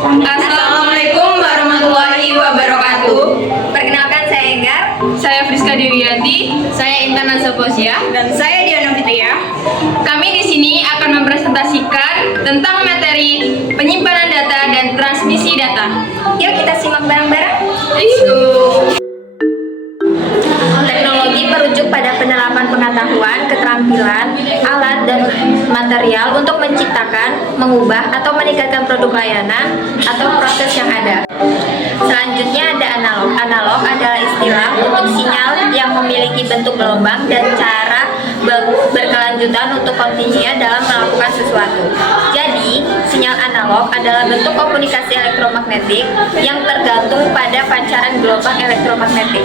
Assalamualaikum warahmatullahi wabarakatuh. Perkenalkan, saya Enggar. Saya Friska Dewiyanti. Saya Intan Azaposia. Dan saya Diana Fitria. Kami di sini akan mempresentasikan tentang materi penyimpanan data dan transmisi data. Yuk kita simak bareng-bareng. Let's go. Teknologi merujuk pada penerapan pengetahuan, keterampilan, alat, dan material untuk menciptakan, mengubah, atau meningkatkan produk layanan atau proses yang ada. Selanjutnya ada analog. Analog adalah istilah untuk sinyal yang memiliki bentuk gelombang dan cara berkelanjutan untuk kontinunya dalam melakukan sesuatu. Jadi, sinyal analog adalah bentuk komunikasi elektromagnetik yang tergantung pada pancaran gelombang elektromagnetik.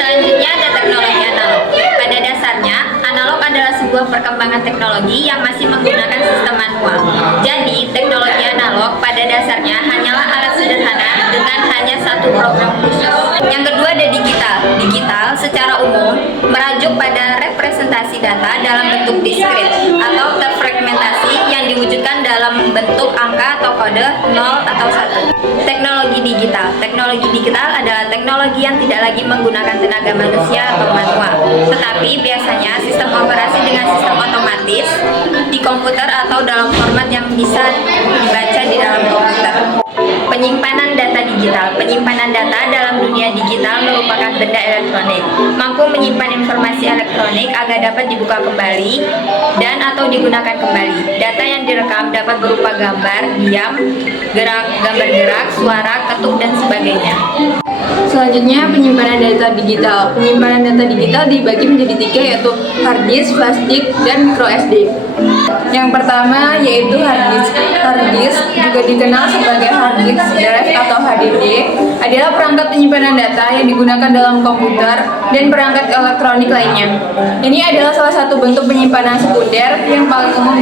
Selanjutnya ada teknologi analog. Pada dasarnya, analog adalah sebuah perkembangan teknologi yang masih menggunakan sistem manual. Jadi, teknologi analog pada dasarnya hanyalah alat sederhana dengan hanya satu program khusus. Yang kedua ada digital. Digital secara umum merujuk pada representasi data dalam bentuk diskrit atau terfragmentasi yang diwujudkan dalam bentuk angka atau kode 0 atau 1. Teknologi digital. Teknologi digital adalah teknologi yang tidak lagi menggunakan tenaga manusia atau manual, tetapi biasanya sistem operasi dengan sistem otomatis di komputer atau dalam format yang bisa dibaca di dalam komputer. Penyimpanan data digital. Penyimpanan data dalam dunia digital merupakan benda elektronik, mampu menyimpan informasi elektronik agar dapat dibuka kembali dan atau digunakan kembali. Data yang direkam dapat berupa gambar, diam, gambar gerak, suara, ketuk, dan sebagainya. Selanjutnya penyimpanan data digital. Penyimpanan data digital dibagi menjadi 3, yaitu hard disk, flash disk, dan micro SD. Yang pertama yaitu hard disk. Hard disk juga dikenal sebagai hard disk drive atau HDD, adalah perangkat penyimpanan data yang digunakan dalam komputer dan perangkat elektronik lainnya. Ini adalah salah satu bentuk penyimpanan sekunder yang paling umum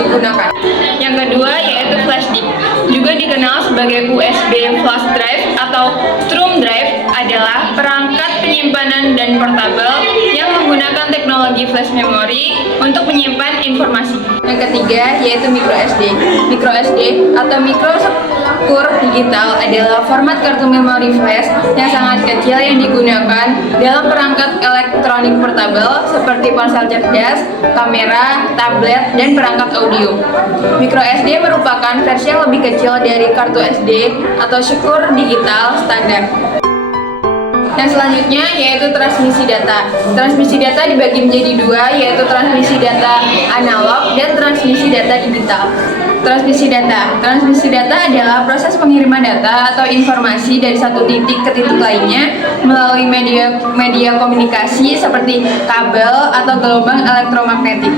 digunakan. Yang kedua yaitu flash disk, juga dikenal sebagai USB flash drive atau thumb drive, adalah perangkat penyimpanan dan portable yang menggunakan teknologi flash memory untuk menyimpan informasi. Yang ketiga yaitu micro SD. Micro SD atau micro secure digital adalah format kartu memori flash yang sangat kecil yang digunakan dalam perangkat elektronik portable seperti ponsel cerdas, kamera, tablet, dan perangkat audio. Micro SD merupakan versi yang lebih kecil dari kartu SD atau secure digital standar. Yang selanjutnya yaitu transmisi data. Transmisi data dibagi menjadi 2, yaitu transmisi data analog dan transmisi data digital. Transmisi data. Transmisi data adalah proses pengiriman data atau informasi dari satu titik ke titik lainnya melalui media komunikasi seperti kabel atau gelombang elektromagnetik.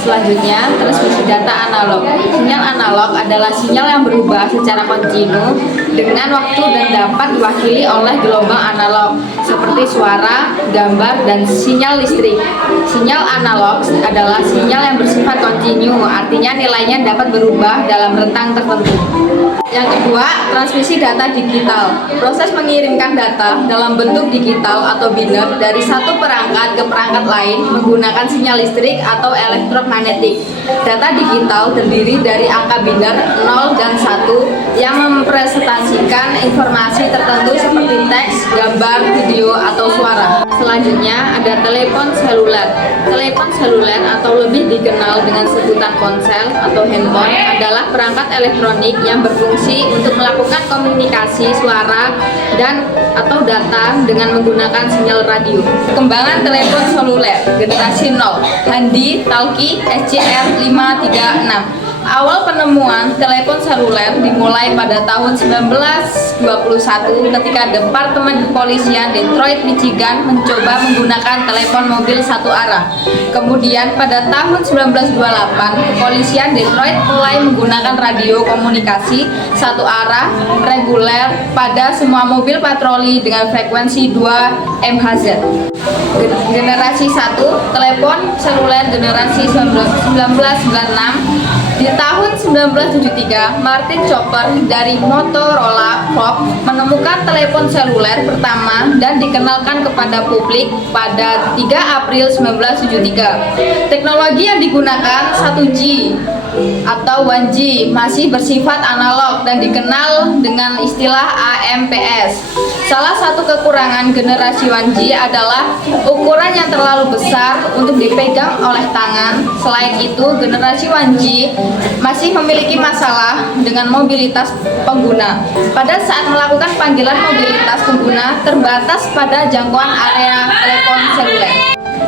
Selanjutnya, transmisi data analog. Sinyal analog adalah sinyal yang berubah secara kontinu dengan waktu dan dapat diwakili oleh gelombang analog seperti suara, gambar, dan sinyal listrik. Sinyal analog adalah sinyal yang bersifat kontinu, artinya nilainya dapat berubah dalam rentang tertentu. Yang kedua, transmisi data digital. Proses mengirimkan data dalam bentuk digital atau biner dari satu perangkat ke perangkat lain menggunakan sinyal listrik atau elektromagnetik. Data digital terdiri dari angka biner 0 dan 1 yang mempresentasikan informasi tertentu seperti teks, gambar, video, atau suara. Selanjutnya ada telepon seluler. Telepon seluler atau lebih dikenal dengan sebutan ponsel atau handphone adalah perangkat elektronik yang berfungsi untuk melakukan komunikasi suara dan atau data dengan menggunakan sinyal radio. Perkembangan telepon seluler generasi 0, Handi Talkie SCR 536. Awal penemuan telepon seluler dimulai pada tahun 1921 ketika Departemen Kepolisian Detroit, Michigan mencoba menggunakan telepon mobil satu arah. Kemudian pada tahun 1928, Kepolisian Detroit mulai menggunakan radio komunikasi satu arah reguler pada semua mobil patroli dengan frekuensi 2 MHz. Generasi 1, telepon seluler generasi 1996. Di tahun 1973, Martin Chopper dari Motorola Corp menemukan telepon seluler pertama dan dikenalkan kepada publik pada 3 April 1973. Teknologi yang digunakan 1G atau 1G masih bersifat analog dan dikenal dengan istilah AMPS. Salah satu kekurangan generasi 1G adalah ukuran yang terlalu besar untuk dipegang oleh tangan. Selain itu, generasi 1G masih memiliki masalah dengan mobilitas pengguna. Pada saat melakukan panggilan, mobilitas pengguna terbatas pada jangkauan area telepon seluler.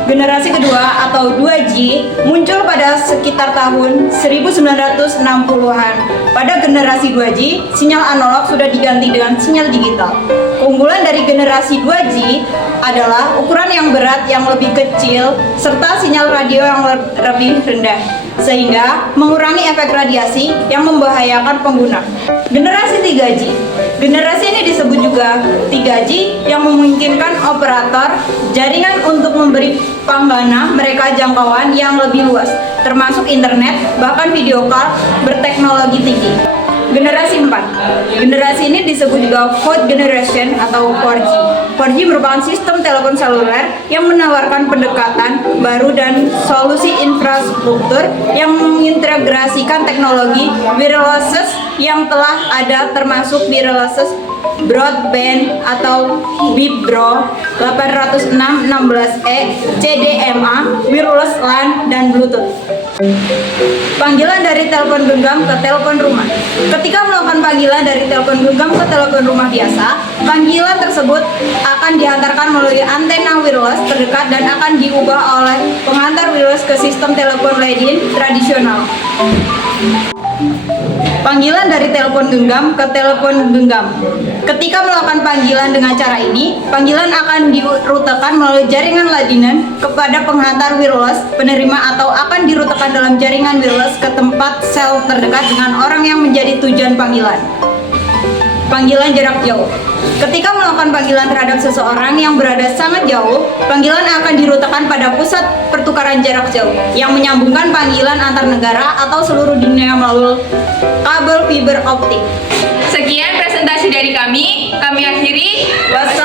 Generasi kedua atau 2G muncul pada sekitar tahun 1960-an. Pada generasi 2G, sinyal analog sudah diganti dengan sinyal digital. Keunggulan dari generasi 2G adalah ukuran yang berat yang lebih kecil serta sinyal radio yang lebih rendah, sehingga mengurangi efek radiasi yang membahayakan pengguna. Generasi 3G. Generasi ini disebut juga 3G yang memungkinkan operator jaringan untuk memberi pengguna mereka jangkauan yang lebih luas, termasuk internet, bahkan video call berteknologi tinggi. Generasi 4. Generasi ini disebut juga 4th generation atau 4G. 4G merupakan sistem telepon seluler yang menawarkan pendekatan baru dan solusi infrastruktur yang mengintegrasikan teknologi wireless yang telah ada, termasuk wireless broadband atau WIBRO 806.16e, CDMA, wireless LAN, dan Bluetooth. Panggilan dari telepon genggam ke telepon rumah. Ketika melakukan panggilan dari telepon genggam ke telepon rumah biasa, panggilan tersebut akan diantarkan melalui antena wireless terdekat dan akan diubah oleh pengantar wireless ke sistem telepon lain tradisional. Panggilan dari telepon genggam ke telepon genggam. Ketika melakukan panggilan dengan cara ini, panggilan akan dirutekan melalui jaringan ladinan kepada penghantar wireless penerima atau akan dirutekan dalam jaringan wireless ke tempat sel terdekat dengan orang yang menjadi tujuan panggilan. Panggilan jarak jauh. Ketika melakukan panggilan terhadap seseorang yang berada sangat jauh, panggilan akan dirutekan pada pusat pertukaran jarak jauh yang menyambungkan panggilan antar negara atau seluruh dunia melalui kabel fiber optik. Sekian presentasi dari kami akhiri. Wassalamualaikum